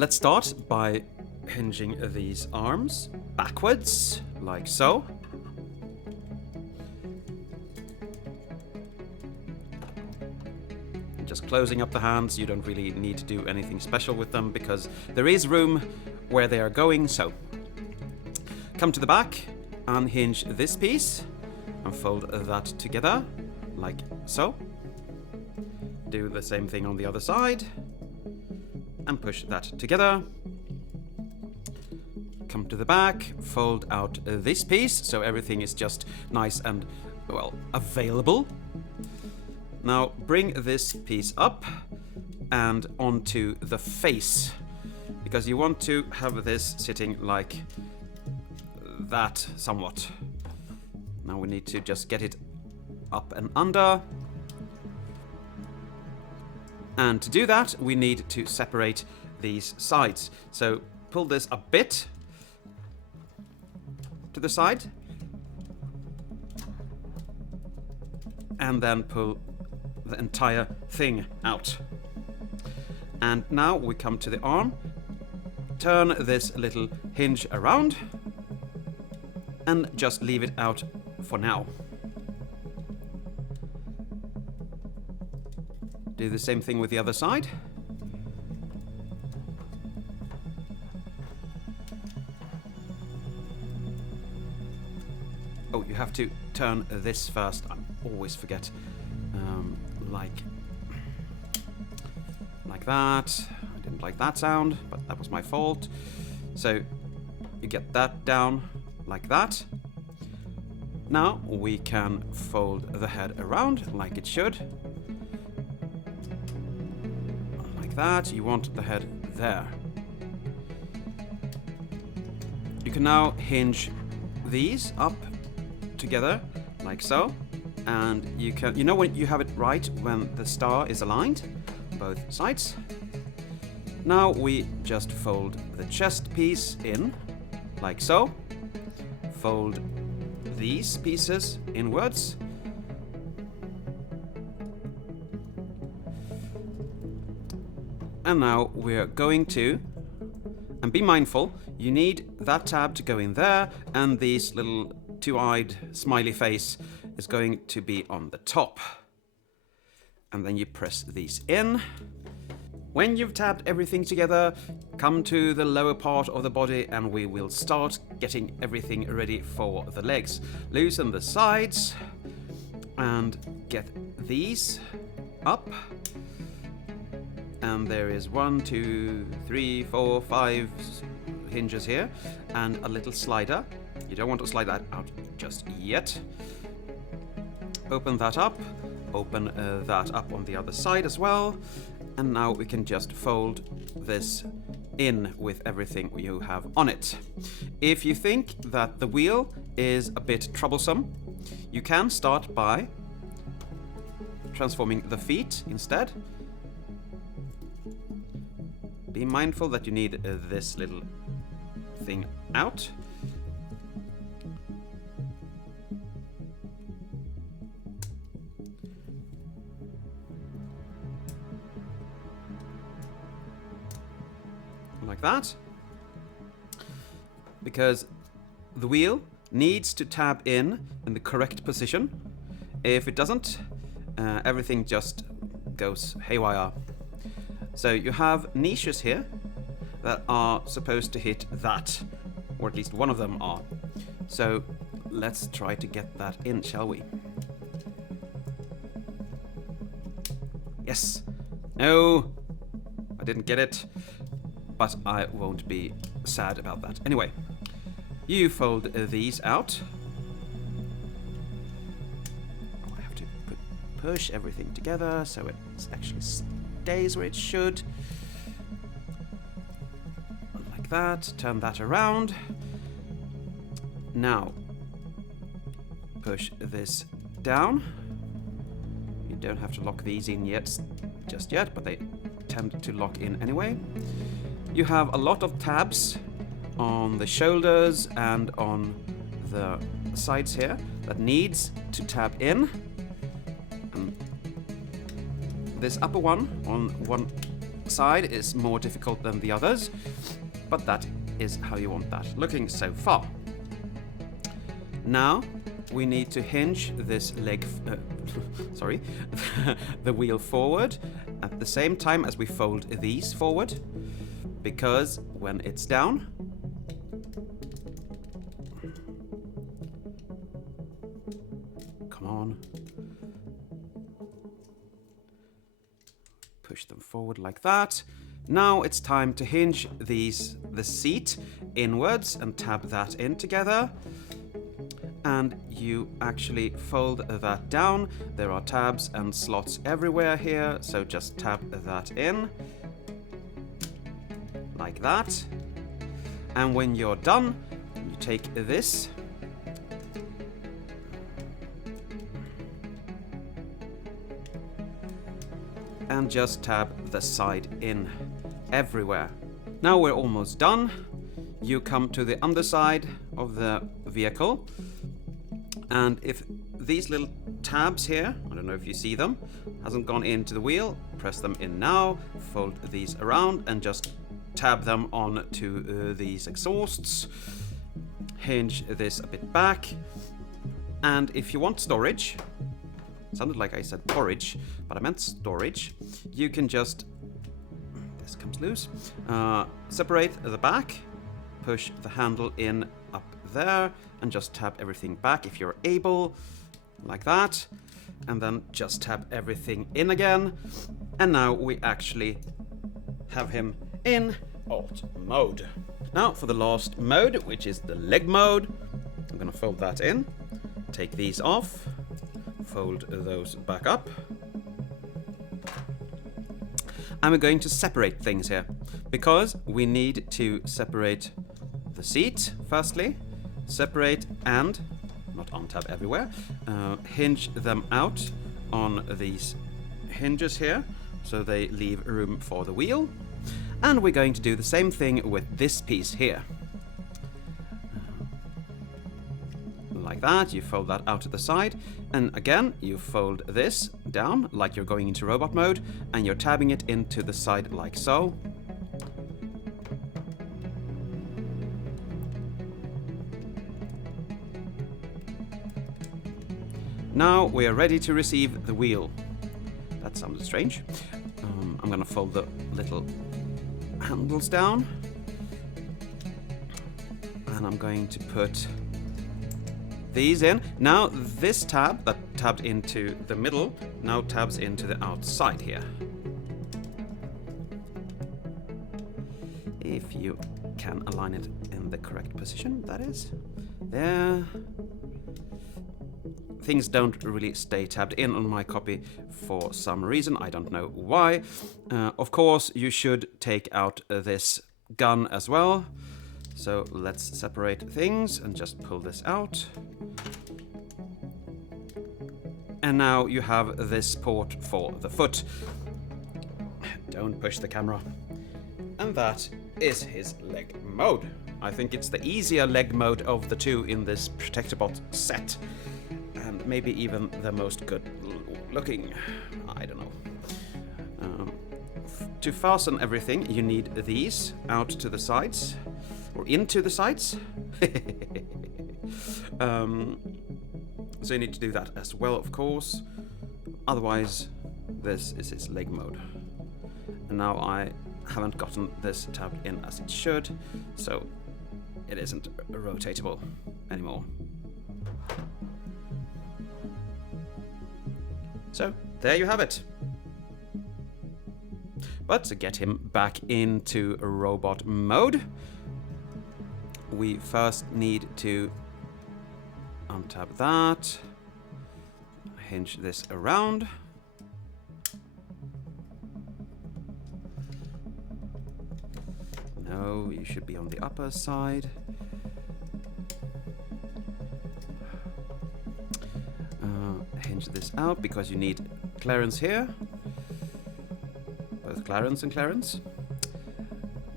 let's start by hinging these arms backwards, like so. Just closing up the hands. You don't really need to do anything special with them because there is room where they are going, so. Come to the back, unhinge this piece, and fold that together, like so. Do the same thing on the other side, and push that together. Come to the back, fold out this piece, so everything is just nice and, well, available. Now bring this piece up and onto the face, because you want to have this sitting like that somewhat. Now we need to just get it up and under. And to do that, we need to separate these sides. So pull this a bit to the side. And then pull the entire thing out. And now we come to the arm. Turn this little hinge around. And just leave it out for now. Do the same thing with the other side. Oh, you have to turn this first. I always forget. Like that. I didn't like that sound, but that was my fault. So you get that down like that. Now we can fold the head around like it should. Like that. You want the head there. You can now hinge these up together like so. And you know when you have it right when the star is aligned, both sides. Now we just fold the chest piece in, like so. Fold these pieces inwards. And now we're going to, and be mindful, you need that tab to go in there, and these little two-eyed smiley face is going to be on the top. And then you press these in. When you've tabbed everything together, come to the lower part of the body and we will start getting everything ready for the legs. Loosen the sides and get these up. And there is 1, 2, 3, 4, 5 hinges here and a little slider. You don't want to slide that out just yet. Open that up. Open that up on the other side as well. And now we can just fold this in with everything you have on it. If you think that the wheel is a bit troublesome, you can start by transforming the feet instead. Be mindful that you need this little thing out. Like that, because the wheel needs to tab in the correct position. If it doesn't, everything just goes haywire. So you have niches here that are supposed to hit that, or at least one of them are. So let's try to get that in, shall we? Yes. No, I didn't get it. But I won't be sad about that. Anyway, you fold these out. Oh, I have to push everything together so it actually stays where it should. Like that. Turn that around. Now, push this down. You don't have to lock these in just yet, but they tend to lock in anyway. You have a lot of tabs on the shoulders and on the sides here that needs to tab in. And this upper one on one side is more difficult than the others, but that is how you want that looking so far. Now we need to hinge this leg, sorry, the wheel forward at the same time as we fold these forward, because when it's down, come on, push them forward like that. Now it's time to hinge the seat inwards and tab that in together. And you actually fold that down. There are tabs and slots everywhere here, so just tab that in like that. And when you're done, you take this and just tab the side in everywhere. Now we're almost done. You come to the underside of the vehicle, and if these little tabs here, I don't know if you see them, hasn't gone into the wheel, press them in now, fold these around and just tab them on to these exhausts, hinge this a bit back, and if you want storage, sounded like I said porridge, but I meant storage, you can just, this comes loose, separate the back, push the handle in up there and just tab everything back if you're able, like that, and then just tab everything in again, and now we actually have him in alt mode. Now for the last mode, which is the leg mode, I'm gonna fold that in, take these off, fold those back up, and we're going to separate things here, because we need to separate the seat firstly, separate and, not untab everywhere, hinge them out on these hinges here so they leave room for the wheel, and we're going to do the same thing with this piece here. Like that, you fold that out to the side, and again you fold this down like you're going into robot mode, and you're tabbing it into the side like so. Now we are ready to receive the wheel. That sounded strange. I'm gonna fold the little handles down, and I'm going to put these in. Now this tab that tabbed into the middle now tabs into the outside here. If you can align it in the correct position, that is. There. Things don't really stay tabbed in on my copy for some reason, I don't know why. Of course, you should take out this gun as well. So let's separate things and just pull this out. And now you have this port for the foot. Don't push the camera. And that is his leg mode. I think it's the easier leg mode of the two in this Protectorbot set. And maybe even the most good looking, I don't know. To fasten everything, you need these out to the sides, or into the sides. So you need to do that as well, of course. Otherwise, this is its leg mode. And now I haven't gotten this tabbed in as it should, so it isn't rotatable anymore. So, there you have it. But to get him back into robot mode, we first need to untab that, hinge this around, no, you should be on the upper side. Hinge this out because you need clearance here, both clearance and clearance.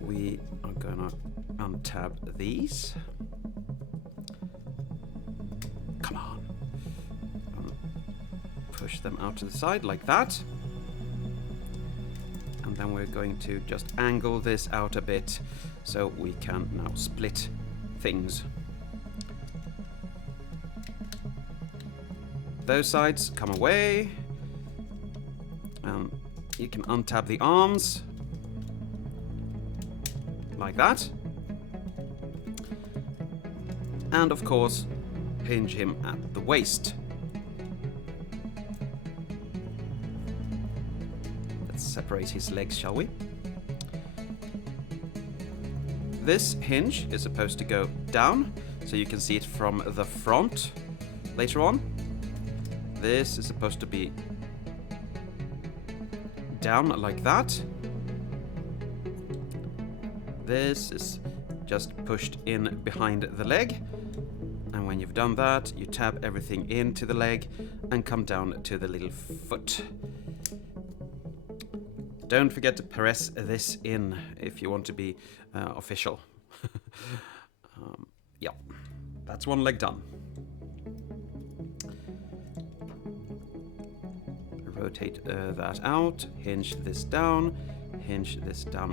We are gonna untab these. Come on. Push them out to the side like that. And And then we're going to just angle this out a bit so we can now split things. Those sides come away. You can untab the arms like that. And of course, hinge him at the waist. Let's separate his legs, shall we? This hinge is supposed to go down, so you can see it from the front later on. This is supposed to be down like that. This is just pushed in behind the leg. And when you've done that, you tab everything into the leg and come down to the little foot. Don't forget to press this in if you want to be official. Yeah, that's one leg done. Rotate that out, hinge this down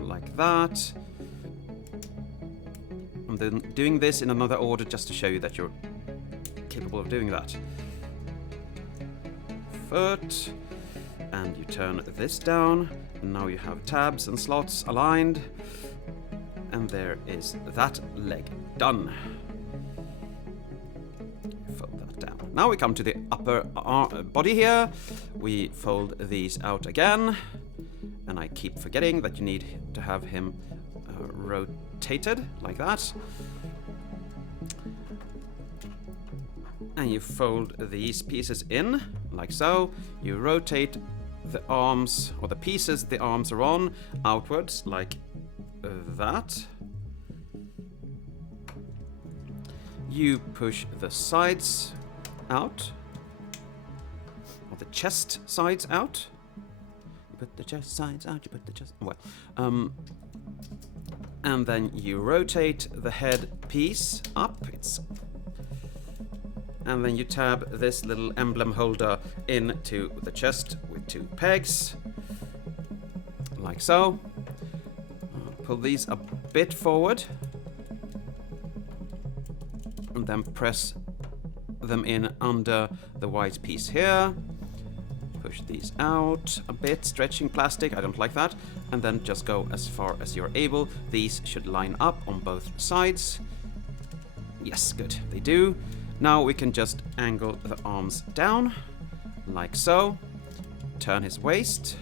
like that. I'm then doing this in another order just to show you that you're capable of doing that. Foot, and you turn this down, and now you have tabs and slots aligned, and there is that leg done. Fold that down. Now we come to the upper body here. We fold these out again, and I keep forgetting that you need to have him rotated like that. And you fold these pieces in like so. You rotate the arms, or the pieces the arms are on, outwards like that. You push the sides out, or the chest sides out. You put the chest sides out, you put the chest... Well, and then you rotate the head piece up. And then you tab this little emblem holder into the chest with 2 pegs, like so. Pull these a bit forward, and then press them in under the white piece here. Push these out a bit, stretching plastic, I don't like that. And then just go as far as you're able. These should line up on both sides. Yes, good, they do. Now we can just angle the arms down, like so. Turn his waist,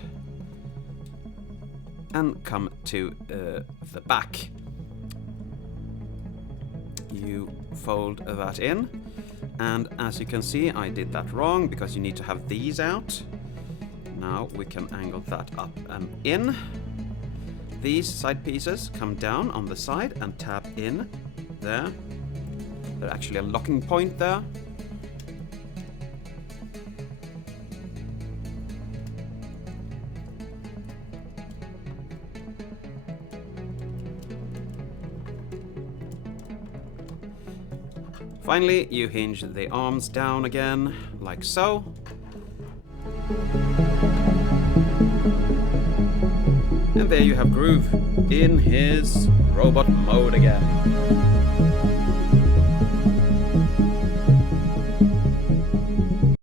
and come to the back. You fold that in, and as you can see, I did that wrong because you need to have these out. Now we can angle that up and in. These side pieces come down on the side and tab in there. There's actually a locking point there. Finally, you hinge the arms down again, like so. And there you have Groove in his robot mode again.